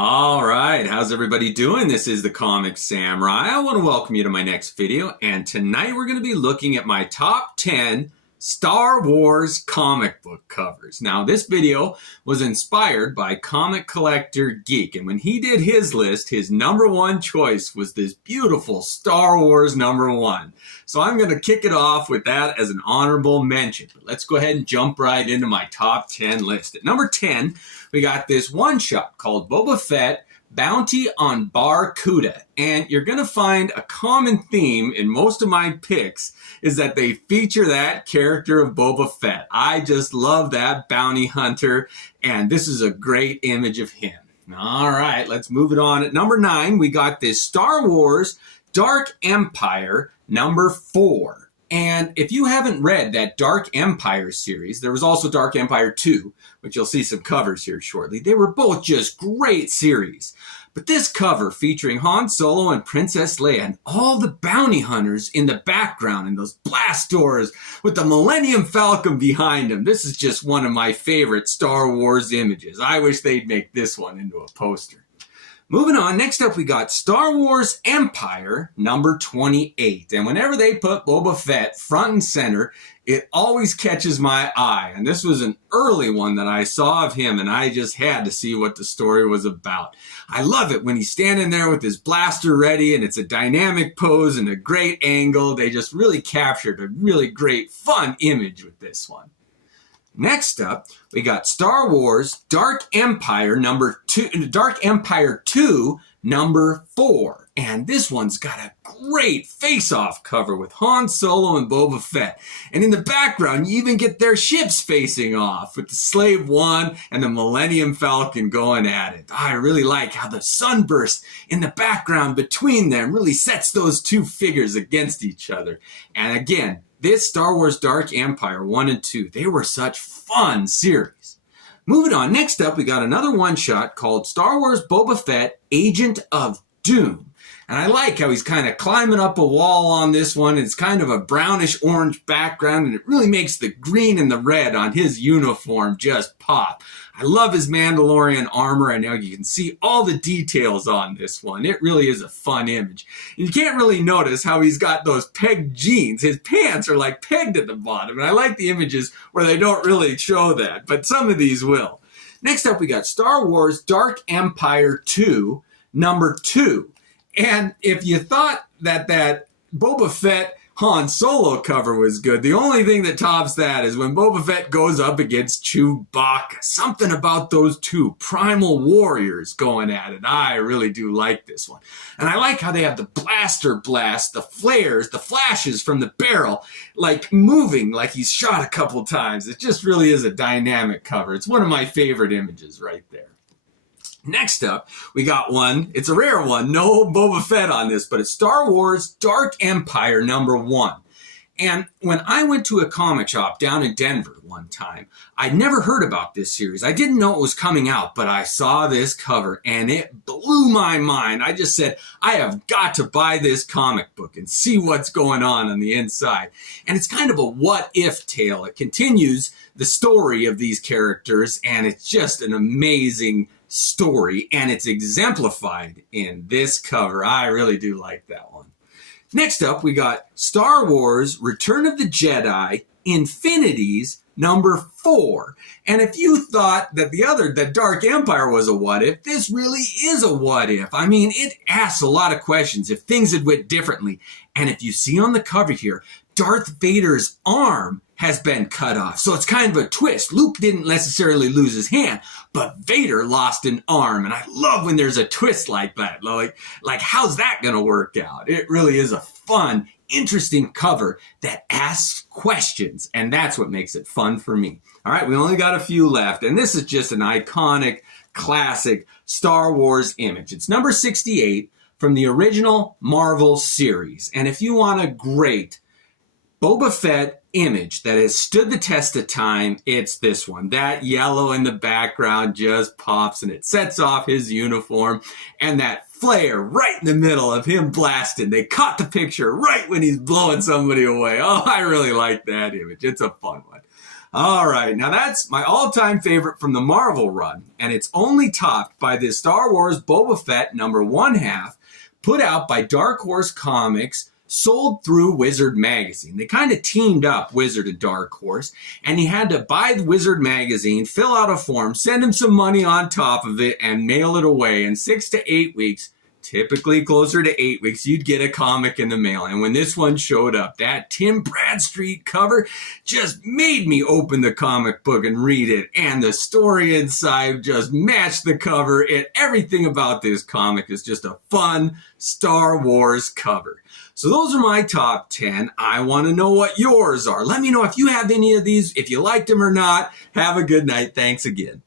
All right, how's everybody doing? This is the Comic Samurai. I want to welcome you to my next video, and tonight we're going to be looking at my top 10 Star Wars comic book covers. Now, this video was inspired by Comic Collector Geek, and when he did his list, his number one choice was this beautiful Star Wars #1. So I'm going to kick it off with that as an honorable mention. But let's go ahead and jump right into my top 10 list. At number 10, we got this one-shot called Boba Fett, Bounty on Barracuda. And you're going to find a common theme in most of my picks is that they feature that character of Boba Fett. I just love that bounty hunter, and this is a great image of him. All right, let's move it on. At number 9, we got this Star Wars Dark Empire #4. And if you haven't read that Dark Empire series, there was also Dark Empire 2, which you'll see some covers here shortly. They were both just great series. But this cover featuring Han Solo and Princess Leia and all the bounty hunters in the background and those blast doors with the Millennium Falcon behind them. This is just one of my favorite Star Wars images. I wish they'd make this one into a poster. Moving on, next up we got Star Wars Empire #28. And whenever they put Boba Fett front and center, it always catches my eye. And this was an early one that I saw of him, and I just had to see what the story was about. I love it when he's standing there with his blaster ready, and it's a dynamic pose and a great angle. They just really captured a really great, fun image with this one. Next up, we got Star Wars Dark Empire #2, #4. And this one's got a great face-off cover with Han Solo and Boba Fett. And in the background, you even get their ships facing off with the Slave One and the Millennium Falcon going at it. I really like how the sunburst in the background between them really sets those two figures against each other. And again, this Star Wars Dark Empire 1 and 2, they were such fun series. Moving on, next up we got another one-shot called Star Wars Boba Fett, Agent of Doom. And I like how he's kind of climbing up a wall on this one. It's kind of a brownish-orange background, and it really makes the green and the red on his uniform just pop. I love his Mandalorian armor, and now you can see all the details on this one. It really is a fun image. And you can't really notice how he's got those pegged jeans. His pants are like pegged at the bottom, and I like the images where they don't really show that, but some of these will. Next up, we got Star Wars Dark Empire 2, #2. And if you thought that Boba Fett Han Solo cover was good, the only thing that tops that is when Boba Fett goes up against Chewbacca. Something about those two primal warriors going at it. I really do like this one. And I like how they have the blaster blast, the flares, the flashes from the barrel, like moving like he's shot a couple times. It just really is a dynamic cover. It's one of my favorite images right there. Next up, we got one. It's a rare one. No Boba Fett on this, but it's Star Wars Dark Empire #1. And when I went to a comic shop down in Denver one time, I'd never heard about this series. I didn't know it was coming out, but I saw this cover and it blew my mind. I just said, I have got to buy this comic book and see what's going on the inside. And it's kind of a what-if tale. It continues the story of these characters, and it's just an amazing story, and it's exemplified in this cover. I really do like that one. Next up, we got Star Wars Return of the Jedi Infinities #4. And if you thought that Dark Empire was a what if, this really is a what if. I mean, it asks a lot of questions if things had went differently. And if you see on the cover here, Darth Vader's arm has been cut off. So it's kind of a twist. Luke didn't necessarily lose his hand, but Vader lost an arm. And I love when there's a twist like that. Like how's that going to work out? It really is a fun, interesting cover that asks questions. And that's what makes it fun for me. All right, we only got a few left. And this is just an iconic, classic Star Wars image. It's number 68 from the original Marvel series. And if you want a great Boba Fett image that has stood the test of time, it's this one. That yellow in the background just pops, and it sets off his uniform, and that flare right in the middle of him blasting. They caught the picture right when he's blowing somebody away. Oh, I really like that image. It's a fun one. All right, now that's my all-time favorite from the Marvel run, and it's only topped by this Star Wars Boba Fett number 1/2, put out by Dark Horse Comics, sold through Wizard Magazine. They kind of teamed up, Wizard and Dark Horse, and you had to buy the Wizard Magazine, fill out a form, send him some money on top of it, and mail it away. In 6 to 8 weeks, typically closer to 8 weeks, you'd get a comic in the mail. And when this one showed up, that Tim Bradstreet cover just made me open the comic book and read it. And the story inside just matched the cover. And everything about this comic is just a fun Star Wars cover. So those are my top 10. I want to know what yours are. Let me know if you have any of these, if you liked them or not. Have a good night. Thanks again.